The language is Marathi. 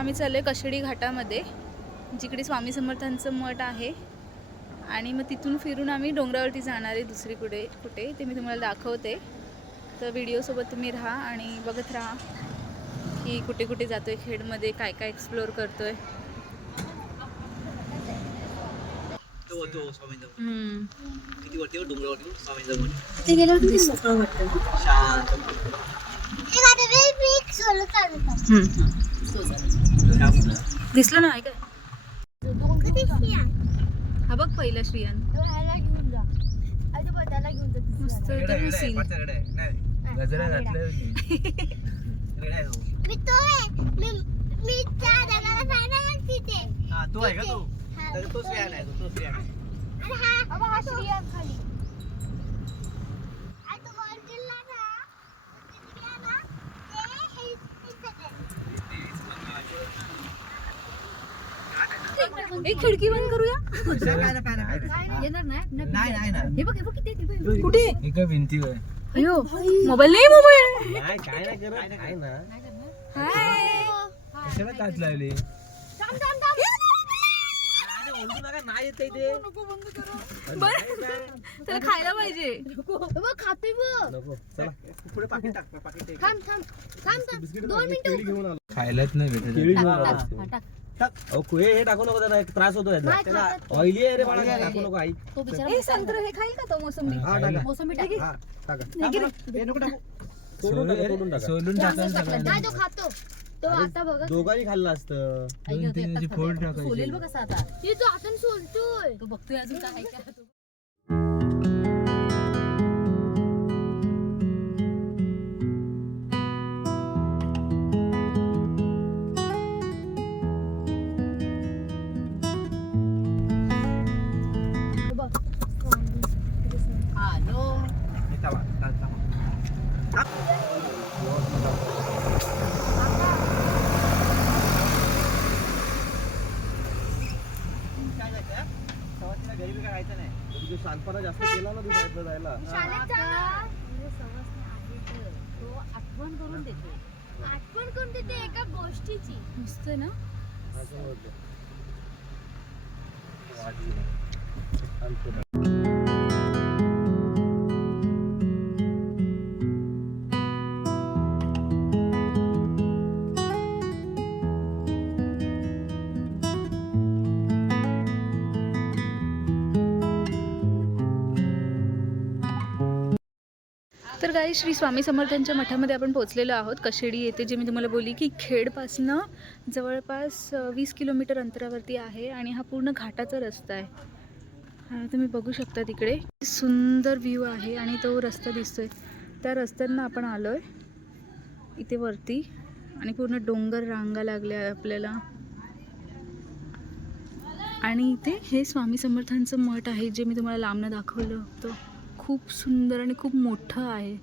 आम्ही चाललोय कशेडी घाटामध्ये, जिकडे स्वामी समर्थांचं मठ आहे. आणि मग तिथून फिरून आम्ही डोंगरावरती जाणार आहे दुसरीकडे कुठे ते मी तुम्हाला दाखवते. तर व्हिडिओसोबत तुम्ही राहा आणि बघत राहा की कुठे कुठे जातोय, खेडमध्ये काय काय एक्सप्लोअर करतोय. किती वरती डोंगरावरती स्वामींचं मठ. ते गेल्यावर किती मोकळं वाटतं. शांत. दिसलं ना काय? हा बघ पहिला श्रियान मस्त एकदम सीन. गजरा घातलं. हा तो आहे का तो? तो श्रेयान आहे, तो श्रेयान आहे. एक खिडकी बंद करूया. कुठे? एका भिंतीवर. अयो मोबाईल नाही, मोबाईल नाही काय नाही करत आहे ना. हाय. कशाला काच लावली? ओळखू नका, नाही येत ते. बरं त्याला खायला पाहिजे. खाते नको चला पुढे पाकिट टाक, पाकिट थांब 2 मिनिटं. खायलाच नाही भेटत. हे टाकू नको, त्याला एक त्रास होतो याचा. ऑइली आहे रे बाळा, टाकू नको आई. ए संत्र हे खाईल का तो? मोसंबी मोसंबी टाक. सोलून नाही तो खातो तो. आता बघा दोघांनी खाल्लं असतं. सोलेल बघ कसा आता. ते तो आता सोलतोय. तो बघतोय अजून काय आहे का. शांतपणा जास्त केला ना तू साईडला जायला. आठवण करून देतो. आठवण करून देते एका गोष्टीची. मस्त आहे ना. तर गाई श्री स्वामी समर्थांच्या मठामध्ये आपण पोहोचलेलो आहोत. कशेडी येथे, जे मी तुम्हाला बोलली की खेडपासनं जवळपास 20 किलोमीटर अंतरावरती आहे. आणि हा पूर्ण घाटाचा रस्ता आहे. तुम्ही बघू शकता तिकडे सुंदर व्ह्यू आहे आणि तो रस्ता दिसतोय. त्या रस्त्यानं आपण आलो आहे इथे वरती. आणि पूर्ण डोंगर रांगा लागल्या आहे आपल्याला. आणि इथे हे स्वामी समर्थांचं मठ आहे, जे मी तुम्हाला लांबनं दाखवलं होतं. खूप सुंदर आणि खूप मोठं आहे.